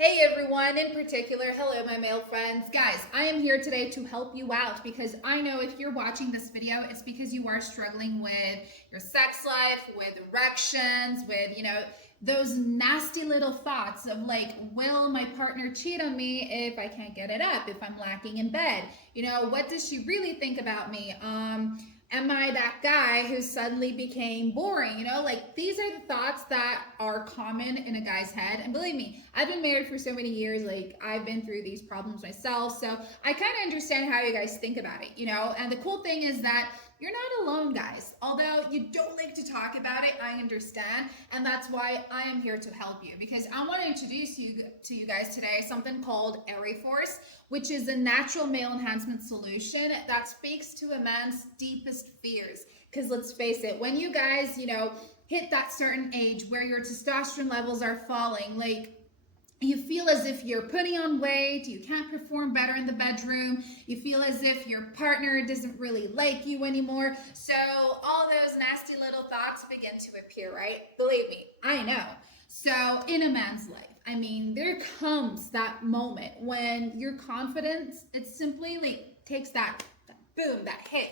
Hey everyone, in particular, hello my male friends. Guys, I am here today to help you out because I know if you're watching this video, it's because you are struggling with your sex life, with erections, with, those nasty little thoughts of like, will my partner cheat on me if I can't get it up, if I'm lacking in bed? What does she really think about me? Am I that guy who suddenly became boring? Like these are the thoughts that are common in a guy's head. And believe me, I've been married for so many years. Like I've been through these problems myself. So I kind of understand how you guys think about it, And the cool thing is that you're not alone, guys. Although you don't like to talk about it, I understand. And that's why I am here to help you because I want to introduce you to you guys today something called Ereforce, which is a natural male enhancement solution that speaks to a man's deepest fears. Because let's face it, when you guys, hit that certain age where your testosterone levels are falling, like you feel as if you're putting on weight, you can't perform better in the bedroom, you feel as if your partner doesn't really like you anymore. So all those nasty little thoughts begin to appear, right? Believe me, I know. So in a man's life, there comes that moment when your confidence, it simply like takes that boom, that hit,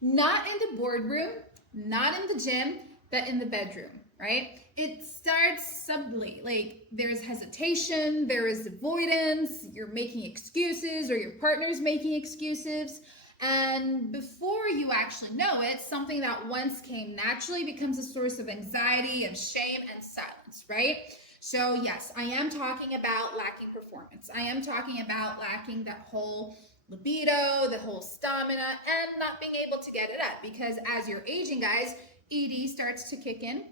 Not in the boardroom, not in the gym, but in the bedroom, right? It starts subtly, like there's hesitation, there is avoidance, you're making excuses or your partner's making excuses. And before you actually know it, something that once came naturally becomes a source of anxiety, of shame, and silence, right? So yes, I am talking about lacking performance. I am talking about lacking that whole libido, the whole stamina, and not being able to get it up. Because as you're aging, guys, ED starts to kick in.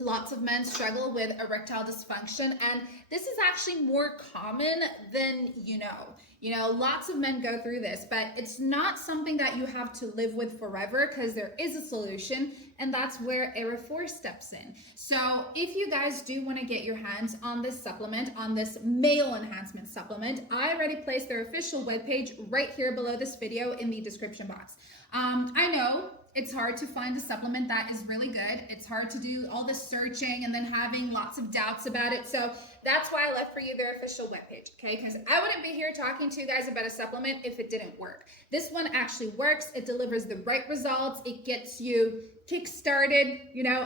Lots of men struggle with erectile dysfunction, and this is actually more common than you know. Lots of men go through this, but it's not something that you have to live with forever because there is a solution, and that's where Ereforce steps in. So if you guys do want to get your hands on this supplement, on this male enhancement supplement, I already placed their official webpage right here below this video in the description box. I know it's hard to find a supplement that is really good. It's hard to do all the searching and then having lots of doubts about it. So that's why I left for you their official webpage, okay? Because I wouldn't be here talking to you guys about a supplement if it didn't work. This one actually works. It delivers the right results. It gets you kick-started,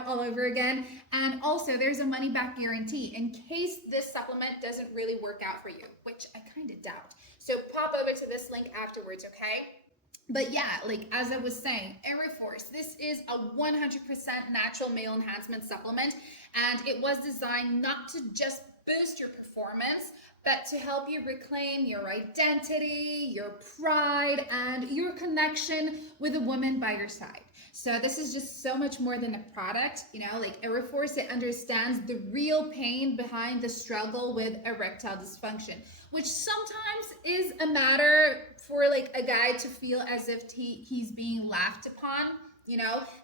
all over again. And also there's a money-back guarantee in case this supplement doesn't really work out for you, which I kind of doubt. So pop over to this link afterwards, okay? But yeah, like as I was saying, Ereforce, this is a 100% natural male enhancement supplement, and it was designed not to just boost your performance, but to help you reclaim your identity, your pride, and your connection with a woman by your side. So this is just so much more than a product, like Ereforce, it understands the real pain behind the struggle with erectile dysfunction, which sometimes is a matter for like a guy to feel as if he's being laughed upon.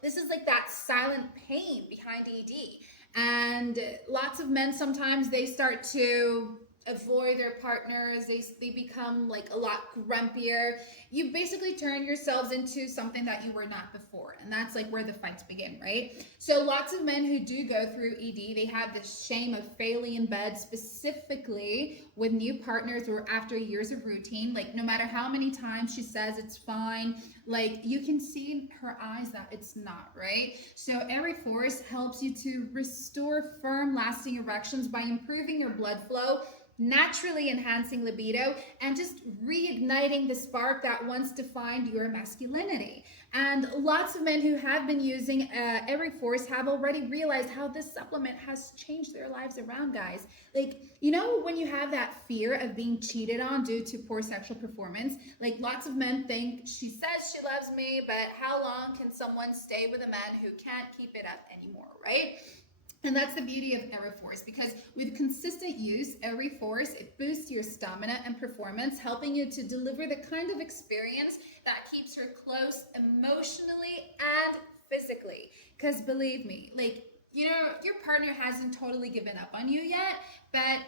This is like that silent pain behind ED. And lots of men sometimes they start to avoid their partners, they become like a lot grumpier. You basically turn yourselves into something that you were not before, and that's like where the fights begin, right? So lots of men who do go through ED, they have this shame of failing in bed, specifically with new partners or after years of routine. Like no matter how many times she says it's fine, like you can see in her eyes that it's not, right? So Ereforce helps you to restore firm lasting erections by improving your blood flow, naturally enhancing libido, and just reigniting the spark that once defined your masculinity. And lots of men who have been using Ereforce have already realized how this supplement has changed their lives around, guys. Like, when you have that fear of being cheated on due to poor sexual performance, like lots of men think, she says she loves me, but how long can someone stay with a man who can't keep it up anymore, right? And that's the beauty of Ereforce, because with consistent use, Ereforce, it boosts your stamina and performance, helping you to deliver the kind of experience that keeps her close emotionally and physically. Because believe me, like, your partner hasn't totally given up on you yet, but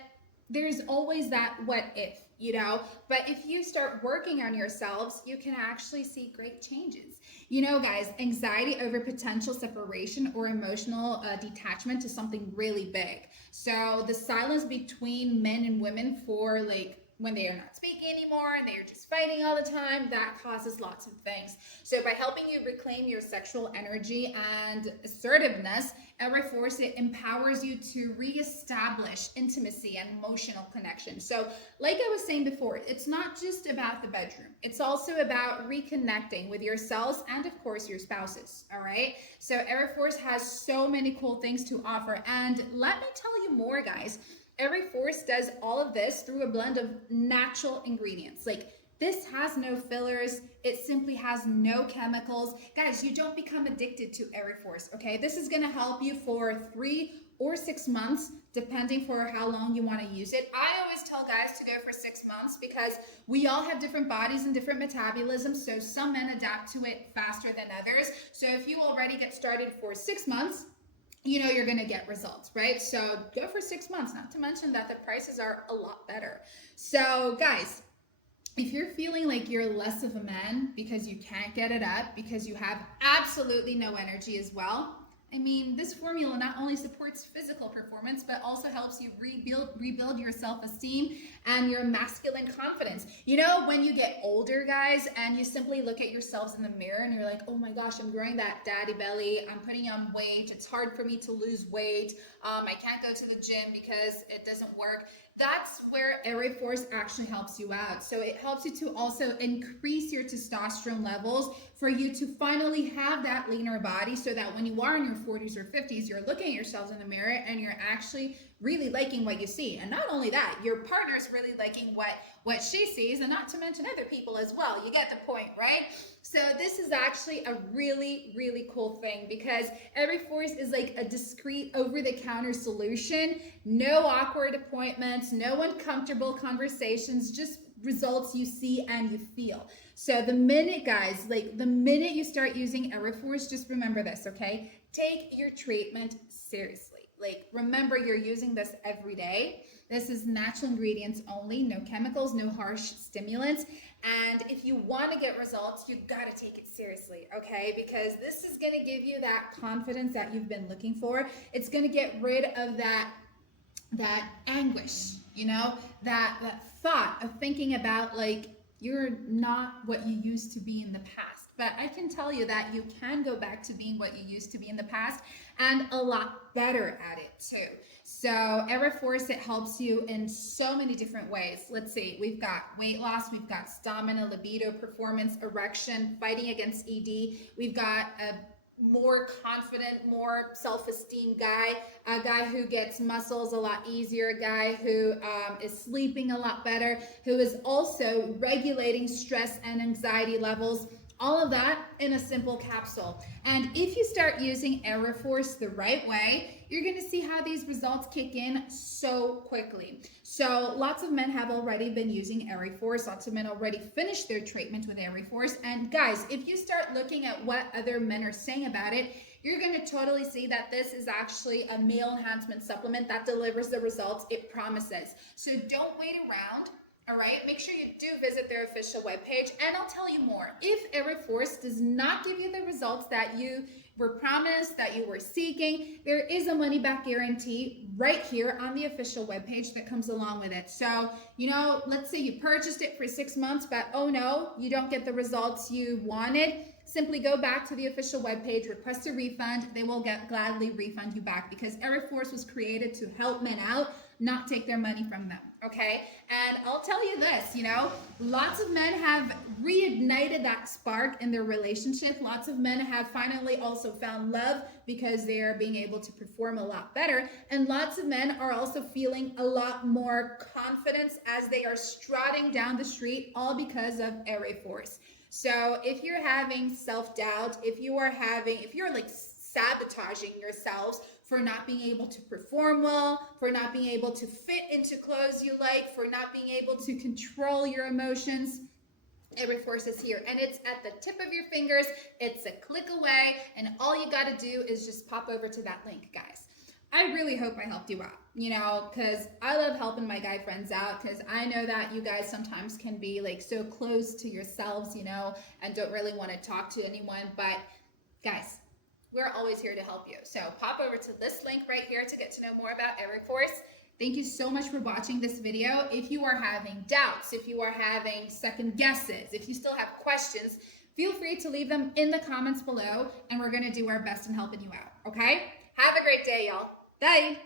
there's always that what if, you know, but if you start working on yourselves, you can actually see great changes. You know, guys, anxiety over potential separation or emotional detachment is something really big. So the silence between men and women for like when they are not speaking anymore and they are just fighting all the time, that causes lots of things. So by helping you reclaim your sexual energy and assertiveness, Ereforce, it empowers you to reestablish intimacy and emotional connection. So like I was saying before, it's not just about the bedroom. It's also about reconnecting with yourselves and of course your spouses, all right? So Ereforce has so many cool things to offer. And let me tell you more, guys. Ereforce does all of this through a blend of natural ingredients. Like this has no fillers. It simply has no chemicals. Guys, you don't become addicted to Ereforce, okay? This is gonna help you for 3 or 6 months, depending for how long you wanna use it. I always tell guys to go for 6 months because we all have different bodies and different metabolisms, so some men adapt to it faster than others. So if you already get started for 6 months, you know you're going to get results, right? So go for 6 months, not to mention that the prices are a lot better. So guys, if you're feeling like you're less of a man because you can't get it up, because you have absolutely no energy as well, I mean, this formula not only supports physical performance, but also helps you rebuild your self-esteem and your masculine confidence. You know, when you get older, guys, and you simply look at yourselves in the mirror and you're like, oh my gosh, I'm growing that daddy belly. I'm putting on weight. It's hard for me to lose weight. I can't go to the gym because it doesn't work. That's where Ereforce actually helps you out. So it helps you to also increase your testosterone levels for you to finally have that leaner body so that when you are in your 40s or 50s, you're looking at yourselves in the mirror and you're actually really liking what you see. And not only that, your partner's really liking what she sees, and not to mention other people as well. You get the point, right? So this is actually a really, really cool thing because Ereforce is like a discreet over-the-counter solution. No awkward appointments, no uncomfortable conversations, just results you see and you feel. So the minute, guys, like the minute you start using Ereforce, just remember this, okay? Take your treatment seriously. Like, remember, you're using this every day. This is natural ingredients only, no chemicals, no harsh stimulants. And if you want to get results, you got to take it seriously, okay? Because this is going to give you that confidence that you've been looking for. It's going to get rid of that anguish, you know, that thought of thinking about like you're not what you used to be in the past. But I can tell you that you can go back to being what you used to be in the past and a lot better at it too. So Ereforce, it helps you in so many different ways. Let's see, we've got weight loss, we've got stamina, libido, performance, erection, fighting against ED. We've got a more confident, more self-esteem guy, a guy who gets muscles a lot easier, a guy who is sleeping a lot better, who is also regulating stress and anxiety levels. All of that in a simple capsule. And if you start using Ereforce the right way, you're going to see how these results kick in so quickly. So lots of men have already been using Ereforce. Lots of men already finished their treatment with Ereforce. And guys, if you start looking at what other men are saying about it, you're going to totally see that this is actually a male enhancement supplement that delivers the results it promises. So don't wait around. All right, make sure you do visit their official webpage, and I'll tell you more. If Ereforce does not give you the results that you were promised, that you were seeking, there is a money-back guarantee right here on the official webpage that comes along with it. So, you know, let's say you purchased it for 6 months, but oh no, you don't get the results you wanted. Simply go back to the official webpage, request a refund. They will gladly refund you back because Ereforce was created to help men out, not take their money from them, okay? And I'll tell you this, you know, lots of men have reignited that spark in their relationship. Lots of men have finally also found love because they are being able to perform a lot better. And lots of men are also feeling a lot more confidence as they are strutting down the street, all because of Ereforce. So if you're having self-doubt, if you're like sabotaging yourselves for not being able to perform well, for not being able to fit into clothes you like, for not being able to control your emotions, Ereforce is here, and it's at the tip of your fingers. It's a click away, and all you got to do is just pop over to that link, guys. I really hope I helped you out. because I love helping my guy friends out, because I know that you guys sometimes can be like so close to yourselves, and don't really want to talk to anyone. But guys, we're always here to help you. So pop over to this link right here to get to know more about Ereforce. Thank you so much for watching this video. If you are having doubts, if you are having second guesses, if you still have questions, feel free to leave them in the comments below, and we're going to do our best in helping you out, okay? Have a great day, y'all. Bye.